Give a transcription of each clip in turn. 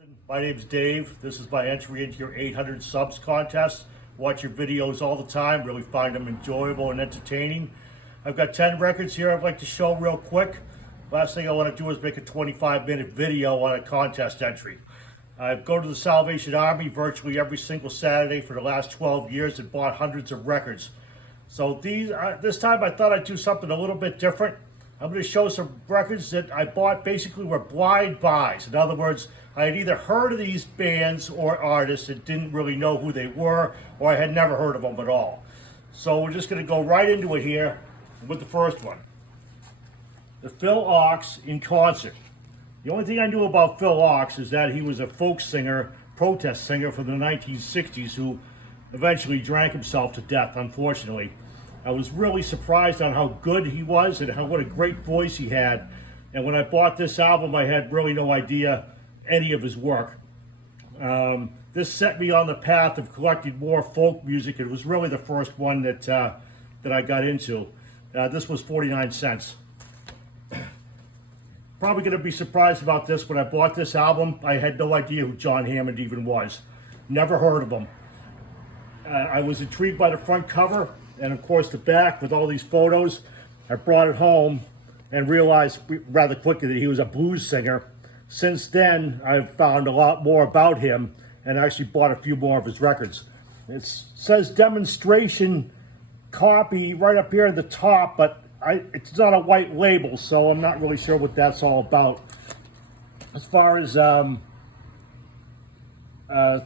something. My name's Dave. This is my entry into your 800 subs contest. Watch your videos all the time. Really find them enjoyable and entertaining. I've got 10 records here I'd like to show real quick. Last thing I want to do is make a 25-minute video on a contest entry. I go to the Salvation Army virtually every single Saturday for the last 12 years and bought hundreds of records. So this time I thought I'd do something a little bit different. I'm going to show some records that I bought basically were blind buys. In other words, I had either heard of these bands or artists and didn't really know who they were, or I had never heard of them at all. So we're just going to go right into it here with the first one. The Phil Ochs in concert. The only thing I knew about Phil Ochs is that he was a folk singer, protest singer from the 1960s who eventually drank himself to death, unfortunately. I was really surprised on how good he was and what a great voice he had. And when I bought this album, I had really no idea any of his work. This set me on the path of collecting more folk music. It was really the first one that I got into. This was 49 cents. Probably going to be surprised about this. When I bought this album, I had no idea who John Hammond even was. Never heard of him. I was intrigued by the front cover and of course the back with all these photos. I brought it home and realized rather quickly that he was a blues singer. Since then, I've found a lot more about him and actually bought a few more of his records. It says demonstration copy right up here at the top, but it's not a white label, so I'm not really sure what that's all about. As far as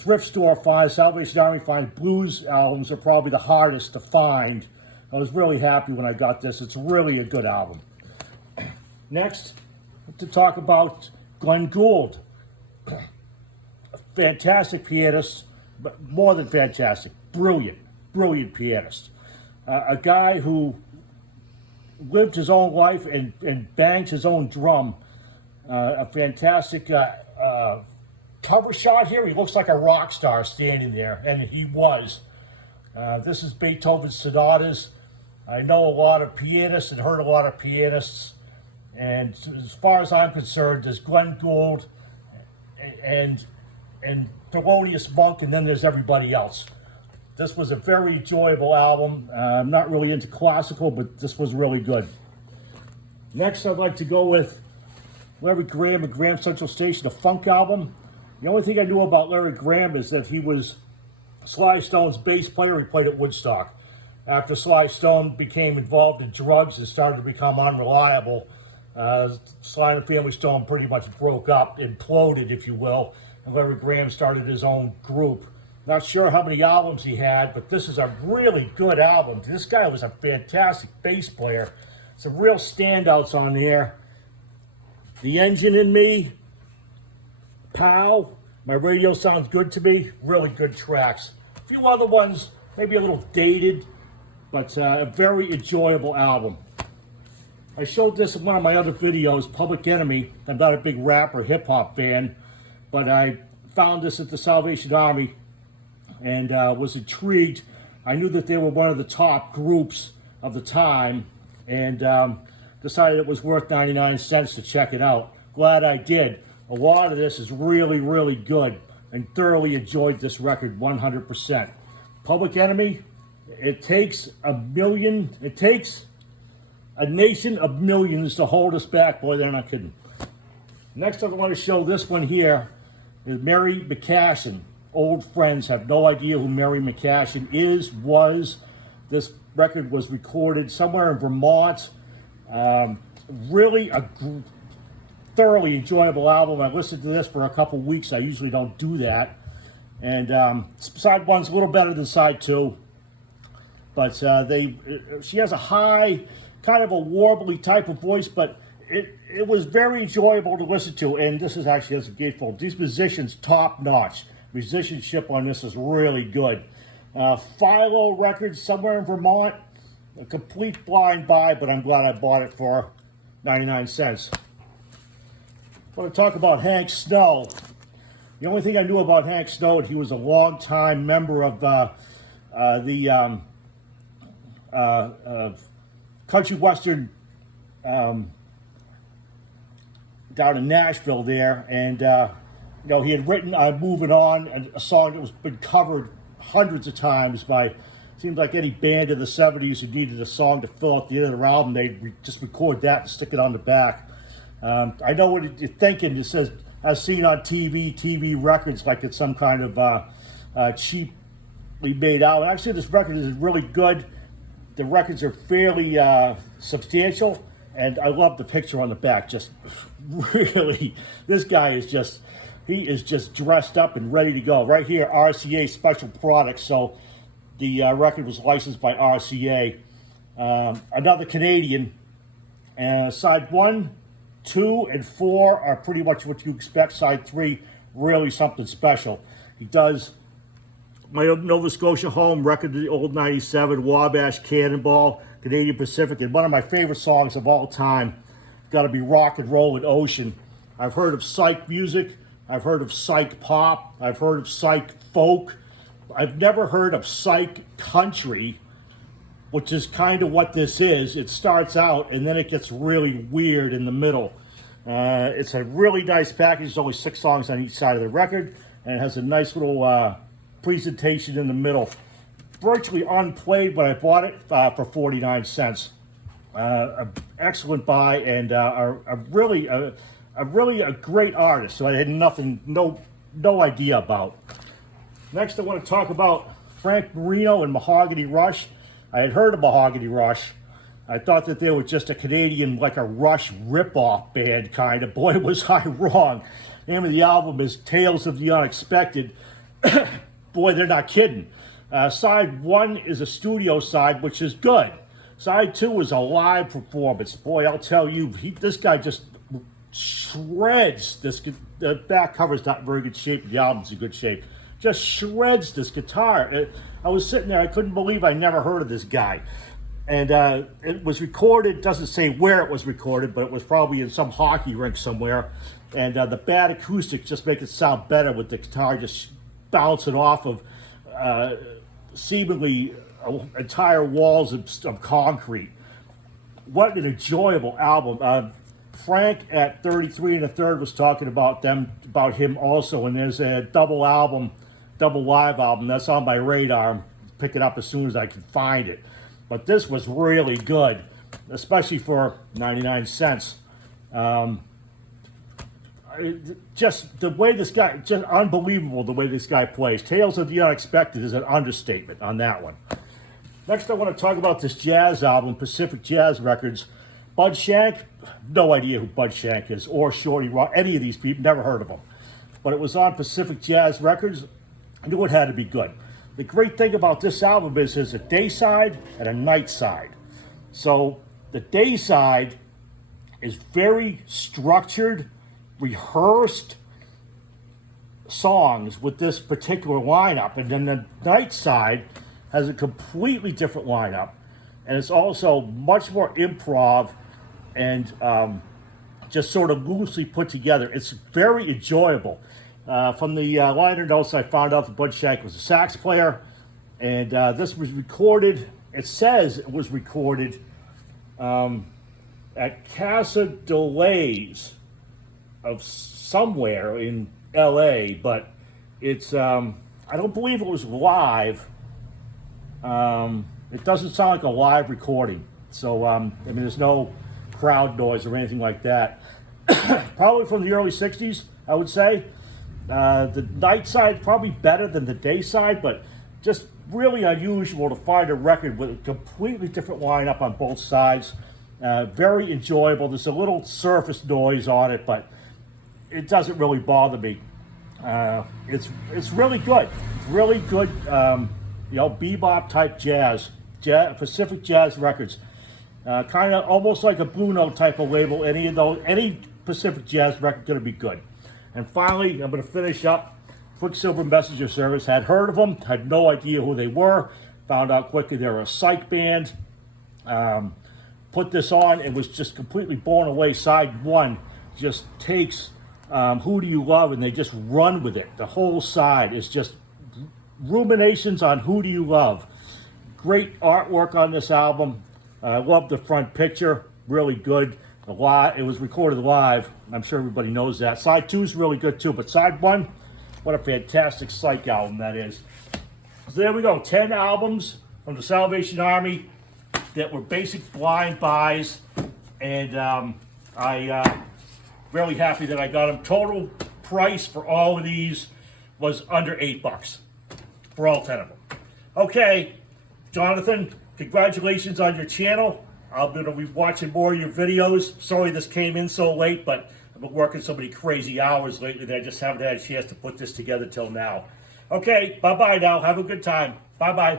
thrift store finds, Salvation Army finds, blues albums are probably the hardest to find. I was really happy when I got this. It's really a good album. Next, to talk about Glenn Gould. A fantastic pianist, but more than fantastic, brilliant pianist. A guy who lived his own life and banged his own drum. A fantastic cover shot here. He looks like a rock star standing there, and he was. This is Beethoven's sonatas. I know a lot of pianists and heard a lot of pianists, and as far as I'm concerned, there's Glenn Gould and Thelonious Monk, and then there's everybody else. This was a very enjoyable album. I'm not really into classical, but this was really good. Next, I'd like to go with Larry Graham and Graham Central Station, the funk album. The only thing I knew about Larry Graham is that he was Sly Stone's bass player. He played at Woodstock. After Sly Stone became involved in drugs and started to become unreliable, Sly and the Family Stone pretty much broke up, imploded, if you will, and Larry Graham started his own group. Not sure how many albums he had, but this is a really good album. This guy was a fantastic bass player. Some real standouts on here. The Engine in Me, Pow, My Radio Sounds Good to Me, really good tracks. A few other ones, maybe a little dated, but a very enjoyable album. I showed this in one of my other videos, Public Enemy. I'm not a big rap or hip-hop fan, but I found this at the Salvation Army and was intrigued. I knew that they were one of the top groups of the time and decided it was worth 99 cents to check it out. Glad I did. A lot of this is really, really good and thoroughly enjoyed this record 100%. Public Enemy, it takes a nation of millions to hold us back. Boy, they're not kidding. Next, I want to show this one here is Mary McCashin. Old friends have no idea who Mary McCashin was. This record was recorded somewhere in Vermont. Really a thoroughly enjoyable album. I listened to this for a couple weeks. I usually don't do that. And side one's a little better than side two. But she has a high, kind of a warbly type of voice, but it was very enjoyable to listen to. And this is actually as a gatefold. These musicians, top notch. Musicianship on this is really good. Philo Records, somewhere in Vermont. A complete blind buy, but I'm glad I bought it for 99 cents. I want to talk about Hank Snow. The only thing I knew about Hank Snow, he was a longtime member of the country western down in Nashville there, and he had written Moving On, and a song that was been covered hundreds of times by, seems like any band in the 70s who needed a song to fill out the end of their album, they'd just record that and stick it on the back. I know what you're thinking. It says, as seen on TV records, like it's some kind of cheaply made album. Actually, this record is really good. The records are fairly substantial, and I love the picture on the back. Just really, this guy is just, he is just dressed up and ready to go. Right here, RCA Special Products. So the record was licensed by RCA. Another Canadian. Side 1, 2, and 4 are pretty much what you expect. Side 3, really something special. He does My Nova Scotia Home, Record of the Old 97, Wabash, Cannonball, Canadian Pacific, and one of my favorite songs of all time, got to be Rock and Roll and Ocean. I've heard of psych music, I've heard of psych pop, I've heard of psych folk. I've never heard of psych country, which is kind of what this is. It starts out and then it gets really weird in the middle. It's a really nice package. There's only 6 songs on each side of the record, and it has a nice little presentation in the middle. Virtually unplayed when I bought it for 49 cents. Excellent buy, and a really great artist. So I had no idea about. Next, I want to talk about Frank Marino and Mahogany Rush. I had heard of Mahogany Rush. I thought that they were just a Canadian, like a Rush ripoff band kind of. Boy, was I wrong. The name of the album is Tales of the Unexpected. Boy, they're not kidding. Side 1 is a studio side, which is good. Side 2 is a live performance. Boy, I'll tell you, this guy just shreds this. The back cover's not in very good shape. The album's in good shape. Just shreds this guitar. I was sitting there, I couldn't believe I never heard of this guy. And it was recorded, doesn't say where it was recorded, but it was probably in some hockey rink somewhere. And the bad acoustics just make it sound better with the guitar just bouncing off of seemingly entire walls of concrete. What an enjoyable album. Frank at 33 1/3 was talking about him also, and there's a double live album that's on my radar. Pick it up as soon as I can find it. But this was really good, especially for 99 cents. Just the way this guy, just unbelievable the way this guy plays. Tales of the Unexpected is an understatement on that one. Next, I want to talk about this jazz album, Pacific Jazz Records. Bud Shank, no idea who Bud Shank is, or Shorty Rock, any of these people, never heard of them. But it was on Pacific Jazz Records. I knew it had to be good. The great thing about this album is there's a day side and a night side. So the day side is very structured, rehearsed songs with this particular lineup, and then the night side has a completely different lineup, and it's also much more improv and just sort of loosely put together. It's very enjoyable. From the liner notes, I found out that Bud Shank was a sax player, and this was recorded, it says it was recorded at Casa Delays of somewhere in LA, but it's, I don't believe it was live. It doesn't sound like a live recording. So, I mean, there's no crowd noise or anything like that. Probably from the early 60s, I would say. The night side probably better than the day side, but just really unusual to find a record with a completely different lineup on both sides. Very enjoyable. There's a little surface noise on it, but it doesn't really bother me. It's really good. Really good, bebop type jazz, Pacific Jazz Records. Kind of almost like a Blue Note type of label. Any Pacific Jazz record going to be good. And finally, I'm going to finish up. Quicksilver Messenger Service. Had heard of them, had no idea who they were. Found out quickly they were a psych band. Put this on and was just completely blown away. Side 1 just takes Who Do You Love, and they just run with it. The whole side is just ruminations on Who Do You Love. Great artwork on this album. I love the front picture, really good. It was recorded live. I'm sure everybody knows that. Side 2 is really good too, but side 1, what a fantastic Psych album that is. So there we go, 10 albums from the Salvation Army that were basic blind buys, and I really happy that I got them. Total price for all of these was under $8 for all 10 of them. Okay, Jonathan, congratulations on your channel. I'm going to be watching more of your videos. Sorry this came in so late, but I've been working so many crazy hours lately that I just haven't had a chance to put this together till now. Okay, bye-bye now. Have a good time. Bye-bye.